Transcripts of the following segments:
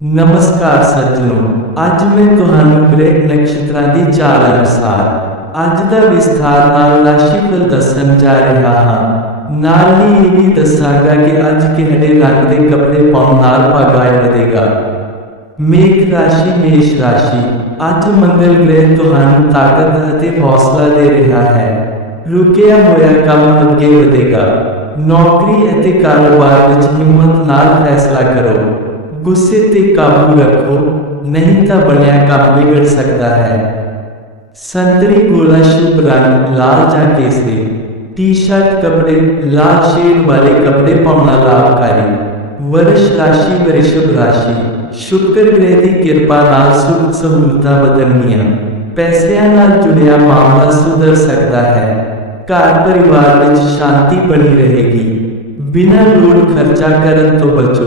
ਨਮਸਕਾਰ ਸੱਜਣੋ ਅੱਜ ਮੈਂ ਤੁਹਾਨੂੰ ਗ੍ਰਹਿ ਨਕਸ਼ਤਰਾਂ ਦੀ ਚਾਲ ਅਨੁਸਾਰ ਅੱਜ ਦਾ ਵਿਸਥਾਰ ਨਾਲ ਰਾਸ਼ੀਫਲ ਦੱਸਣ ਜਾ ਰਿਹਾ ਹਾਂ ਨਾਲ ਹੀ ਇਹ ਵੀ ਦੱਸਾਂਗਾ ਕਿ ਅੱਜ ਕਿਹੜੇ ਰੰਗ ਦੇ ਕੱਪੜੇ ਪਾਉਣ ਨਾਲ ਭਾਗਾਇ ਵਧੇਗਾ ਮੇਖ ਰਾਸ਼ੀ ਮੇਸ਼ ਰਾਸ਼ੀ ਅੱਜ ਮੰਗਲ ਗ੍ਰਹਿ ਤੁਹਾਨੂੰ ਤਾਕਤ ਅਤੇ ਹੌਸਲਾ ਦੇ ਰਿਹਾ ਹੈ ਰੁਕਿਆ ਹੋਇਆ ਕੰਮ ਅੱਗੇ ਵਧੇਗਾ ਨੌਕਰੀ ਅਤੇ ਕਾਰੋਬਾਰ ਵਿੱਚ ਹਿੰਮਤ ਨਾਲ ਫੈਸਲਾ ਕਰੋ ਗੁੱਸੇ ਤੇ ਕਾਬੂ ਰੱਖੋ ਨਹੀਂ ਤਾਂ ਬਣਿਆ ਕੰਮ ਵਿਗੜ ਸਕਦਾ ਹੈ ਸੰਤਰੀ ਗੋਲਾ ਸ਼ੁਭ ਰੰਗ ਲਾਲ ਜਾਂ ਕੇਸਰੀ ਟੀ-ਸ਼ਰਟ ਕੱਪੜੇ ਲਾਲ ਸ਼ੇਡ ਵਾਲੇ ਕੱਪੜੇ ਪਾਉਣਾ ਲਾਭਕਾਰੀ ਵਰਸ਼ ਰਾਸ਼ੀ ਵਰਿਸ਼ਭ ਰਾਸ਼ੀ ਸ਼ੁਕਰ ਗ੍ਰਹਿ ਦੀ ਕਿਰਪਾ ਨਾਲ ਸੁਖ ਸਹੂਲਤਾਂ ਵਧਣਗੀਆਂ ਪੈਸਿਆਂ ਨਾਲ ਜੁੜਿਆ ਮਾਮਲਾ ਸੁਧਰ ਸਕਦਾ ਹੈ ਘਰ ਪਰਿਵਾਰ ਵਿੱਚ ਸ਼ਾਂਤੀ ਬਣੀ ਰਹੇਗੀ ਬਿਨਾਂ ਲੋੜ ਖਰਚਾ ਕਰਨ ਤੋਂ ਬਚੋ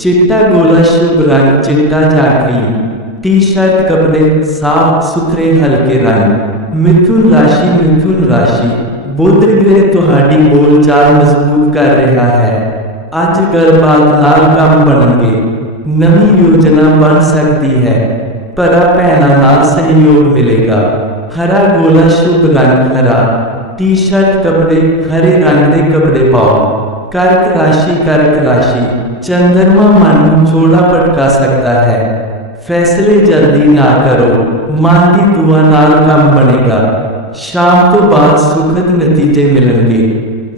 चिट्टा गोला शुभ रंग चिट्टा जाखी टी शर्ट कपड़े, साफ़ सुथरे हल्के रंग। मिथुन राशि मिथुन राशि। बुद्ध ग्रह तुम्हारी बोलचाल मज़बूत कर रहा है। आज गर्भपात लाल काम बनेंगे नवी योजना बन सकती है। पर पहनादार सहयोग मिलेगा। हरा गोला शुभ रंग, हरा। टी शर्ट कपड़े, हरे रंग के कपड़े पाओ। कर्क राशि कर्क राशि। चंद्रमा मन छोड़ा पटका सकता है। फैसले जल्दी ना करो। मन की दुआ नाल काम बनेगा। शाम को बाद सुखद नतीजे मिलेंगे।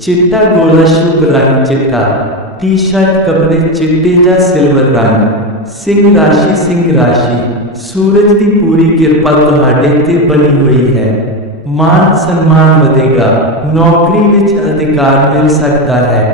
चिट्टा गोला शुभ रंग चिट्टा। टी शर्ट कपड़े चिट्टे या सिल्वर रंग। सिंह राशि सिंह राशि। सूरज की पूरी कृपा तो बनी हुई है। मान सम्मान बढ़ेगा नौकरी में अधिकार मिल सकता है।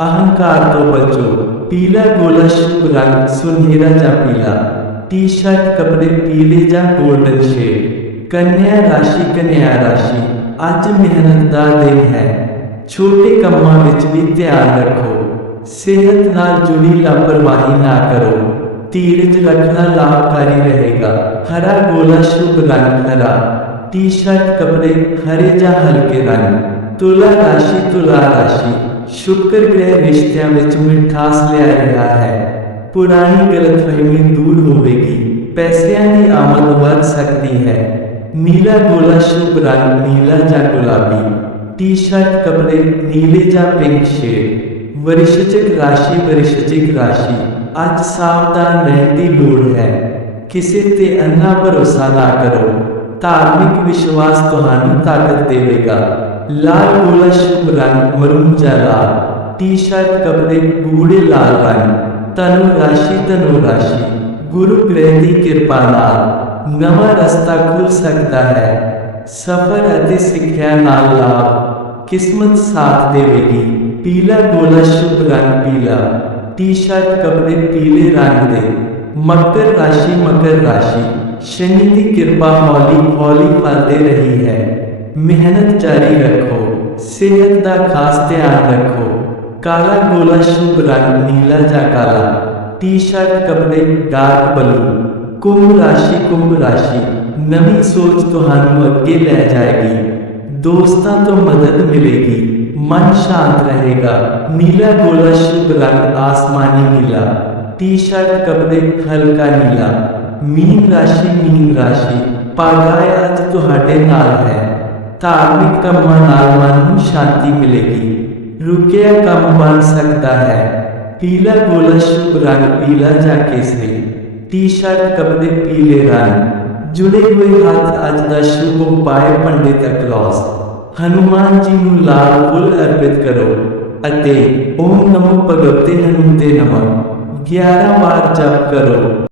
अहंकार तो बचो। पीला गोला शुभ रंग, सुनहरा जा पीला। टी शर्ट कपड़े पीले जा गोल्डन शेड कन्या राशि कन्या राशि। आज मेहनत का दिन है। छोटे कामों में भी ध्यान रखो। सेहत नाल जुड़ी लापरवाही ना करो। तीरज रखना लाभकारी रहेगा। हरा गोला शुभ रंग, हरा। टी शर्ट कपड़े हरे या हल्के रंग, तुला राशि तुला राशि शुक्र ग्रह रिश्तों में मिठास लिया रहा है। पुरानी गलतफहमी दूर होगी पैसे की आमद बढ़ सकती है। नीला गोला शुभ रंग, नीला या गुलाबी। टी शर्ट कपड़े नीले या पिंक शेड। वृश्चिक राशि वृश्चिक राशि। आज सावधान रहने की लोड़ है। किसी ते अन्ना भरोसा ना करो। ਧਾਰਮਿਕ ਵਿਸ਼ਵਾਸ ਤੁਹਾਨੂੰ ਤਾਕਤ ਦੇਵੇਗਾ ਲਾਲ ਗੋਲਾ ਸ਼ੁਭ ਰੰਗ ਮਰੂਨ ਜਾਂ ਲਾਲ ਟੀ-ਸ਼ਰਟ ਕੱਪੜੇ ਗੂੜੇ ਲਾਲ ਰੰਗ ਤਨੂ ਰਾਸ਼ੀ ਤਨੂ ਰਾਸ਼ੀ ਗੁਰੂ ਗ੍ਰਹਿ ਦੀ ਕਿਰਪਾ ਨਾਲ ਨਵਾਂ ਰਸਤਾ ਖੁੱਲ ਸਕਦਾ ਹੈ ਸਫਰ ਅਤੇ ਸਿੱਖਿਆ ਨਾਲ ਲਾਭ ਕਿਸਮਤ ਸਾਥ ਦੇਵੇਗੀ ਪੀਲਾ ਗੋਲਾ ਸ਼ੁਭ ਰੰਗ ਪੀਲਾ ਟੀ-ਸ਼ਰਟ ਕੱਪੜੇ ਪੀਲੇ मकर राशि मकर राशि। शनि की कृपा हौली हौली पाते रही है। मेहनत जारी रखो। सेहत का खास ध्यान रखो। काला गोला शुभ रंग, नीला जा काला। टी शर्ट कपड़े, डार्क बलून कुंभ राशि कुंभ राशि। नवी सोच तो अगे लै जाएगी। दोस्तों तो मदद मिलेगी। मन शांत रहेगा। नीला गोला शुभ रंग, आसमानी नीला। ਨੀਲਾ ਟੀ-ਸ਼ਰਟ ਕੱਪੜੇ ਹਲਕਾ ਨੀਲਾ ਮੀਨ ਰਾਸ਼ੀ ਮੀਨ ਰਾਸ਼ੀ ਪਾਗਾਇ ਅੱਜ ਤੁਹਾਡੇ ਨਾਲ ਹੈ ਧਾਰਮਿਕ ਕੰਮਾਂ ਨਾਲ ਮਨ ਨੂੰ ਸ਼ਾਂਤੀ ਮਿਲੇਗੀ ਰੁਕਿਆ ਕੰਮ ਬਣ ਸਕਦਾ ਹੈ ਪੀਲਾ ਗੋਲਾ ਸ਼ੁਭ ਰੰਗ ਪੀਲਾ ਜਾਂ ਕੇਸਰੀ ਟੀ-ਸ਼ਰਟ ਕੱਪੜੇ ਪੀਲੇ ਰੰਗ ਜੁੜੇ ਹੋਏ ਹੱਥ ਅੱਜ ਦਾ ਸ਼ੁਭ ਉਪਾਅ ਪੰਡਿਤ ਅਕਲੌਸ ਹਨੂਮਾਨ ਜੀ ਨੂੰ ਲਾਲ ਫੁੱਲ ਅਰਪਿਤ ਕਰੋ ਅਤੇ ਓਮ ਨਮੋ ਭਗਵਤੇ ਹਨੂਮਤੇ ਨਮः ग्यारह बार जप करो।